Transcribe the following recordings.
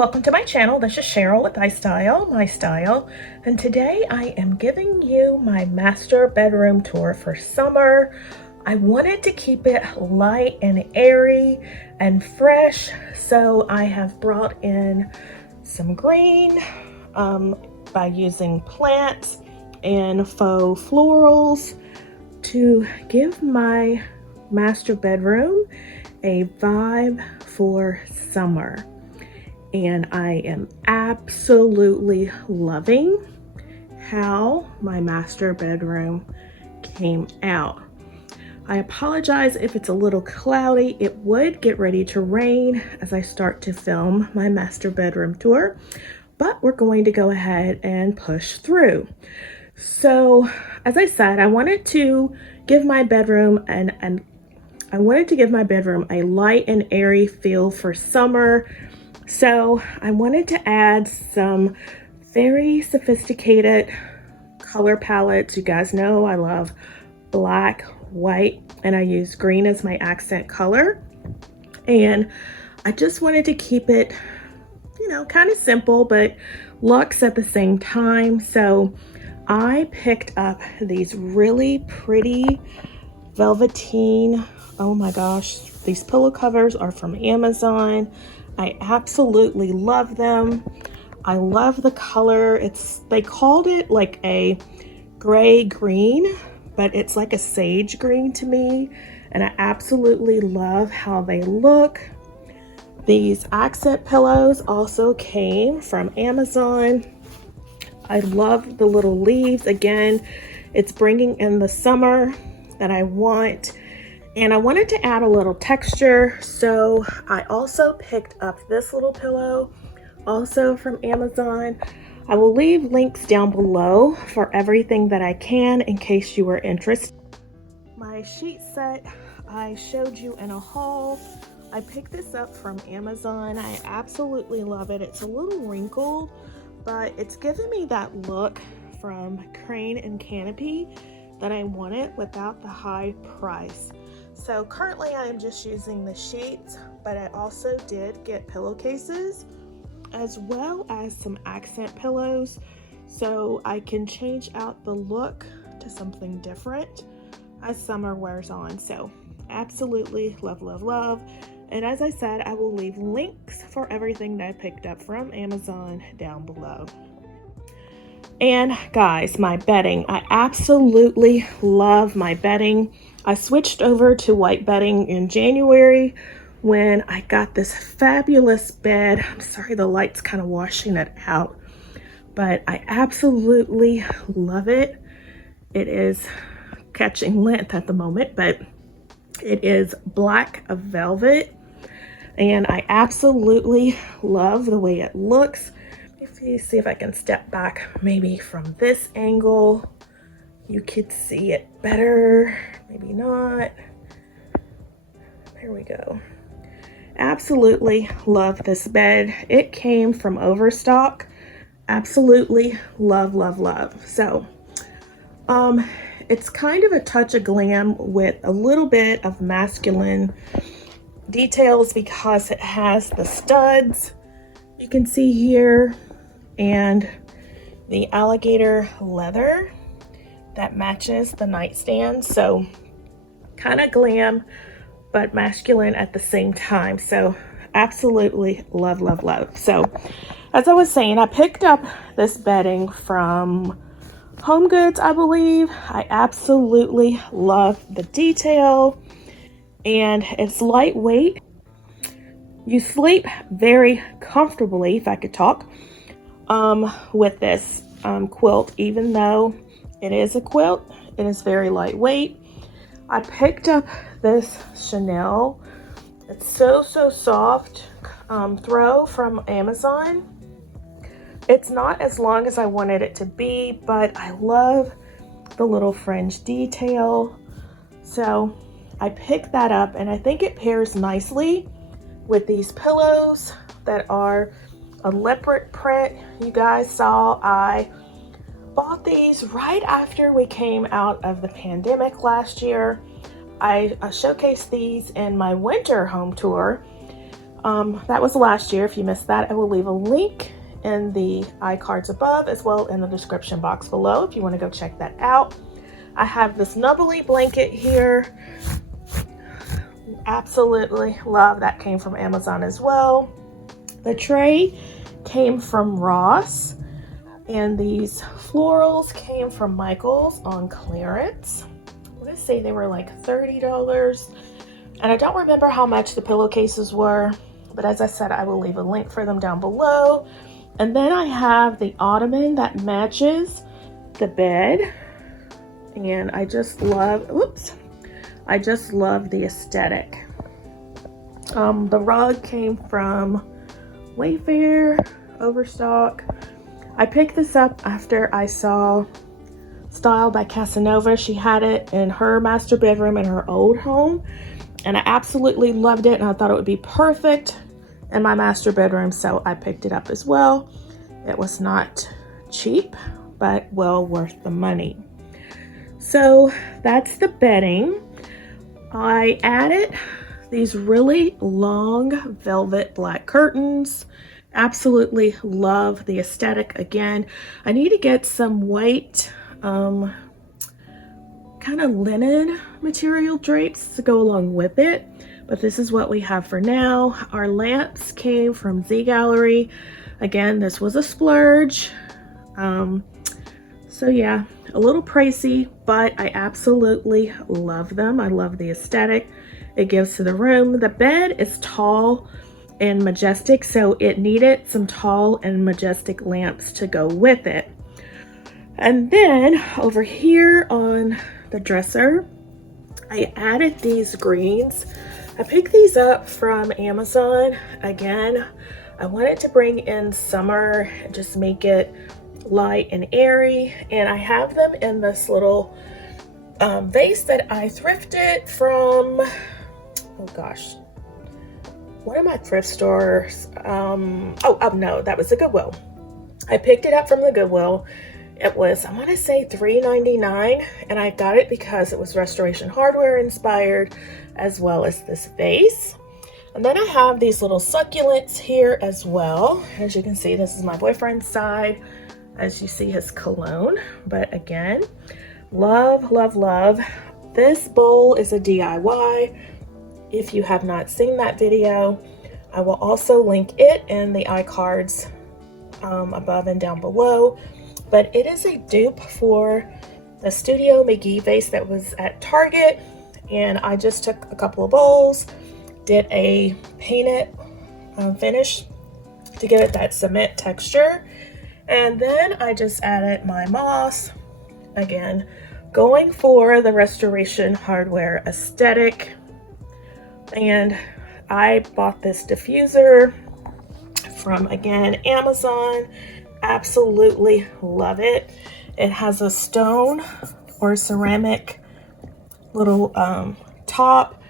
welcome to my channel. This is Sheryl with iStylEmystyle, and today I am giving you my master bedroom tour for summer. I wanted to keep it light and airy and fresh, so I have brought in some green by using plants and faux florals to give my master bedroom a vibe for summer. And I am absolutely loving how my master bedroom came out. I apologize if it's a little cloudy. It would get ready to rain as I start to film my master bedroom tour, but we're going to go ahead and push through. So as I said, I wanted to give my bedroom a light and airy feel for summer. So I wanted to add some very sophisticated color palettes. You guys know I love black, white, and I use green as my accent color. And I just wanted to keep it, kind of simple, but luxe at the same time. So I picked up these really pretty velveteen, oh my gosh, these pillow covers are from Amazon. I absolutely love them. I love the color. They called it like a gray green, but it's like a sage green to me. And I absolutely love how they look. These accent pillows also came from Amazon. I love the little leaves. Again, it's bringing in the summer that I want. And I wanted to add a little texture, so I also picked up this little pillow, also from Amazon. I will leave links down below for everything that I can in case you are interested. My sheet set I showed you in a haul. I picked this up from Amazon. I absolutely love it. It's a little wrinkled, but it's giving me that look from Crane and Canopy that I wanted without the high price. So currently I am just using the sheets, but I also did get pillowcases as well as some accent pillows, so I can change out the look to something different as summer wears on. So absolutely love, love, love. And as I said, I will leave links for everything that I picked up from Amazon down below. And guys, my bedding. I absolutely love my bedding. I switched over to white bedding in January when I got this fabulous bed. I'm sorry, the light's kind of washing it out, but I absolutely love it. It is catching length at the moment, but it is black velvet, and I absolutely love the way it looks. Let me see if I can step back maybe from this angle. You could see it better, maybe not. There we go. Absolutely love this bed. It came from Overstock. Absolutely love, love, love. So, it's kind of a touch of glam with a little bit of masculine details because it has the studs you can see here and the alligator leather that matches the nightstand. So kind of glam, but masculine at the same time. So absolutely love, love, love. So as I was saying, I picked up this bedding from Home Goods, I believe. I absolutely love the detail, and it's lightweight. You sleep very comfortably, if I could talk, with this quilt. Even though it is a quilt, it is very lightweight. I picked up this Chanel. It's so soft throw from Amazon. It's not as long as I wanted it to be, but I love the little fringe detail. So I picked that up, and I think it pairs nicely with these pillows that are a leopard print. You guys saw I bought these right after we came out of the pandemic last year. I showcased these in my winter home tour That was last year. If you missed that, I will leave a link in the iCards above as well in the description box below if you want to go check that out. I have this nubbly blanket here. Absolutely love that. Came from Amazon as well. The tray came from Ross, and these florals came from Michael's on clearance. I'm gonna say they were like $30, and I don't remember how much the pillowcases were, but as I said, I will leave a link for them down below. And then I have the ottoman that matches the bed, and I just love, I just love the aesthetic. The rug came from Wayfair, Overstock. I picked this up after I saw Style by Casanova. She had it in her master bedroom in her old home, and I absolutely loved it, and I thought it would be perfect in my master bedroom, so I picked it up as well. It was not cheap, but well worth the money. So that's the bedding. I added these really long velvet black curtains. Absolutely love the aesthetic. Again, I need to get some white kind of linen material drapes to go along with it, but this is what we have for now. Our lamps came from Z Gallery. Again, this was a splurge. So yeah, a little pricey, but I absolutely love them. I love the aesthetic it gives to the room. The bed is tall and majestic, so it needed some tall and majestic lamps to go with it. And then over here on the dresser, I added these greens. I picked these up from Amazon. Again, I wanted to bring in summer and just make it light and airy, and I have them in this little vase that I thrifted from, oh gosh, one of my thrift stores. No, that was the Goodwill. I picked it up from the Goodwill. It was, I want to say $3.99, and I got it because it was Restoration Hardware inspired, as well as this vase. And then I have these little succulents here as well. As you can see, this is my boyfriend's side. As you see, his cologne. But again, love, love, love. This bowl is a DIY. If you have not seen that video, I will also link it in the iCards above and down below. But it is a dupe for the Studio McGee vase that was at Target, and I just took a couple of bowls, did a painted finish to give it that cement texture, and then I just added my moss. Again, going for the Restoration Hardware aesthetic. And I bought this diffuser from, again, Amazon. Absolutely love it. It has a stone or ceramic little top,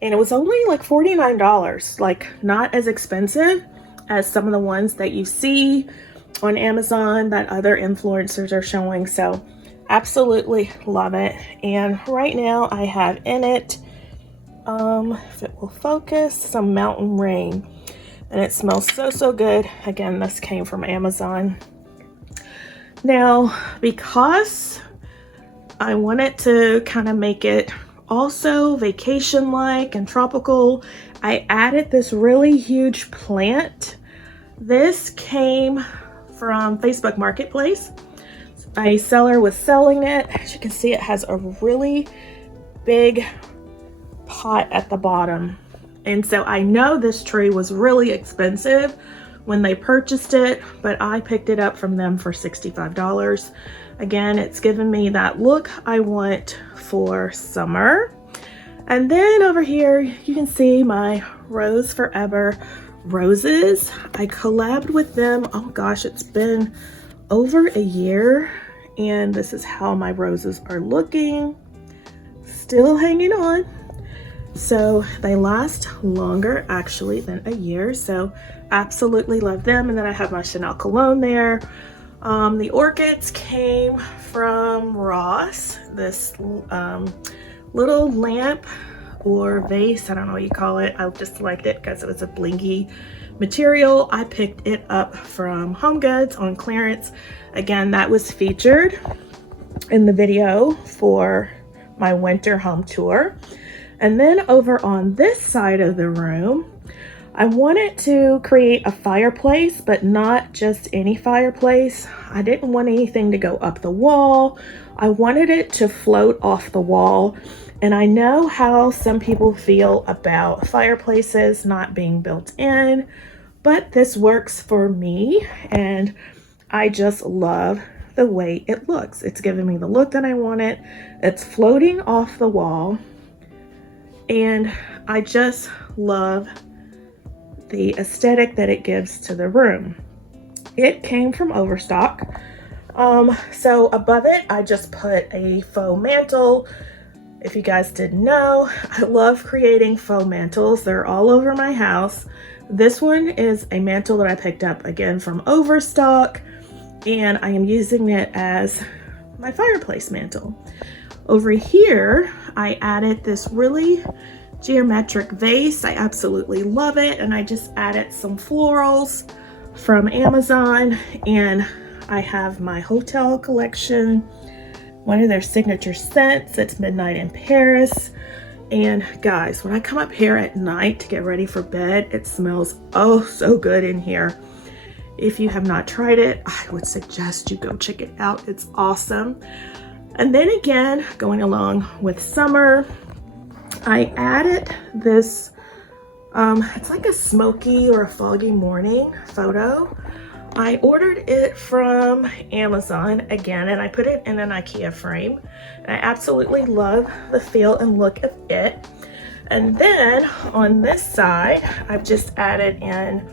and it was only like $49, like not as expensive as some of the ones that you see on Amazon that other influencers are showing. So absolutely love it. And right now I have in it, if it will focus, some Mountain Rain, and it smells so good. Again, this came from Amazon. Now, because I wanted to kind of make it also vacation-like and tropical, I added this really huge plant. This came from Facebook Marketplace. A seller was selling it. As you can see, it has a really big pot at the bottom. And so I know this tree was really expensive when they purchased it, but I picked it up from them for $65. Again, it's given me that look I want for summer. And then over here, you can see my Rose Forever roses. I collabed with them. Oh gosh, it's been over a year, and this is how my roses are looking. Still hanging on. So they last longer actually than a year, so absolutely love them. And then I have my Chanel cologne there. The orchids came from Ross. This little lamp or vase. I don't know what you call it. I just liked it because it was a blingy material. I picked it up from HomeGoods on clearance. Again, that was featured in the video for my winter home tour. And then over on this side of the room, I wanted to create a fireplace, but not just any fireplace. I didn't want anything to go up the wall. I wanted it to float off the wall. And I know how some people feel about fireplaces not being built in, but this works for me, and I just love the way it looks. It's giving me the look that I wanted. It's floating off the wall, and I just love the aesthetic that it gives to the room. It came from Overstock. So above it, I just put a faux mantle. If you guys didn't know, I love creating faux mantles. They're all over my house. This one is a mantle that I picked up again from Overstock, and I am using it as my fireplace mantle. Over here, I added this really geometric vase. I absolutely love it, and I just added some florals from Amazon, and I have my hotel collection, one of their signature scents. It's Midnight in Paris. And guys, when I come up here at night to get ready for bed, it smells oh so good in here. If you have not tried it, I would suggest you go check it out. It's awesome. And then again, going along with summer, I added this, it's like a smoky or a foggy morning photo. I ordered it from Amazon again, and I put it in an IKEA frame. And I absolutely love the feel and look of it. And then on this side, I've just added in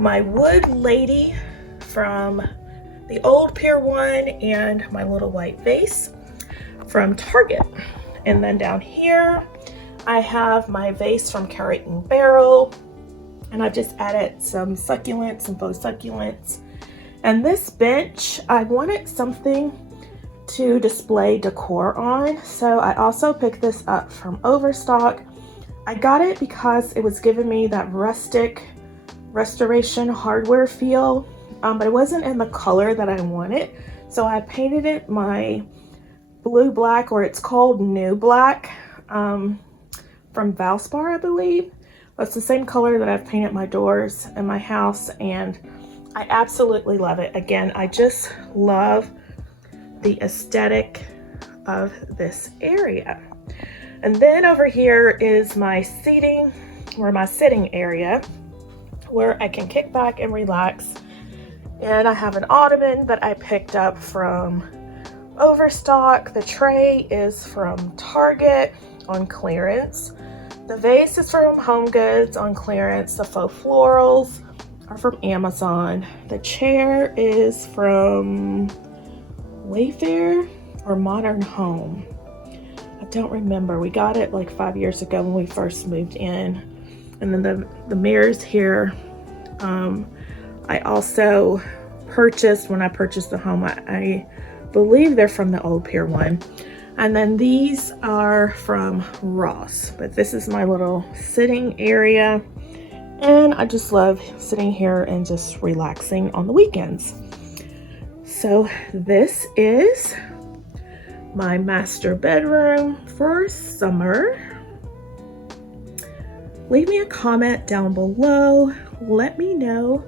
my wood lady from the old Pier 1 and my little white vase from Target. And then down here, I have my vase from Crate and Barrel, and I've just added some succulents, some faux succulents. And this bench, I wanted something to display decor on, so I also picked this up from Overstock. I got it because it was giving me that rustic restoration hardware feel, but it wasn't in the color that I wanted, so I painted it my blue black, or it's called New Black, from Valspar, I believe. It's the same color that I've painted my doors in my house, and I absolutely love it. Again, I just love the aesthetic of this area. And then over here is my seating, or my sitting area, where I can kick back and relax. And I have an ottoman that I picked up from Overstock. The tray is from Target on clearance. The vase is from HomeGoods on clearance. The faux florals are from Amazon. The chair is from Wayfair or Modern Home. I don't remember. We got it like 5 years ago when we first moved in. And then the mirrors here, I also purchased when I purchased the home. I believe they're from the old Pier 1. And then these are from Ross, but this is my little sitting area. And I just love sitting here and just relaxing on the weekends. So this is my master bedroom for summer. Leave me a comment down below. Let me know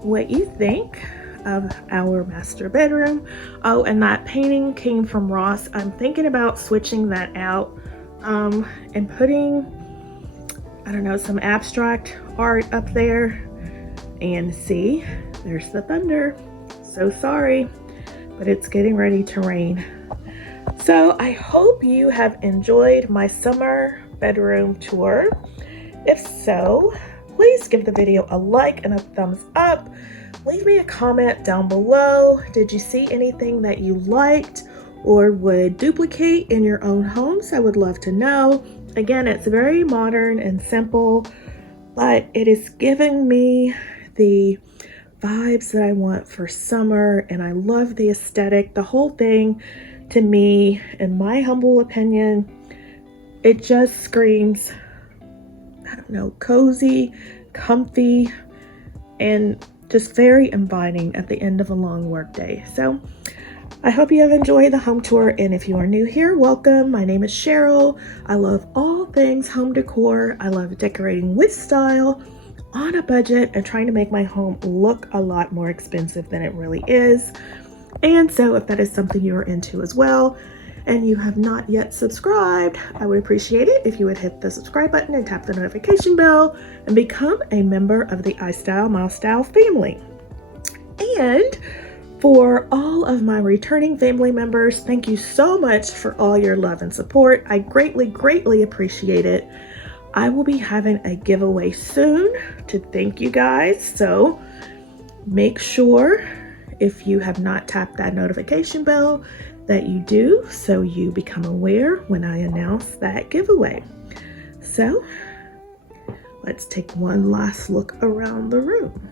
what you think of our master bedroom. Oh, and that painting came from Ross. I'm thinking about switching that out and putting, I don't know, some abstract art up there. And see, there's the thunder. So sorry, but it's getting ready to rain. So I hope you have enjoyed my summer bedroom tour. If so, please give the video a like and a thumbs up. Leave me a comment down below. Did you see anything that you liked or would duplicate in your own homes? I would love to know. Again, it's very modern and simple, but it is giving me the vibes that I want for summer, and I love the aesthetic. The whole thing, to me, in my humble opinion, It just screams, I don't know, cozy, comfy, and just very inviting at the end of a long work day. So I hope you have enjoyed the home tour, and if you are new here, welcome. My name is Sheryl. I love all things home decor. I love decorating with style, on a budget, and trying to make my home look a lot more expensive than it really is. And so if that is something you're into as well, and you have not yet subscribed, I would appreciate it if you would hit the subscribe button and tap the notification bell and become a member of the iStylEMYSTYLE family. And for all of my returning family members, thank you so much for all your love and support. I greatly, greatly appreciate it. I will be having a giveaway soon to thank you guys. So make sure, if you have not tapped that notification bell, that you do, so you become aware when I announce that giveaway. So let's take one last look around the room.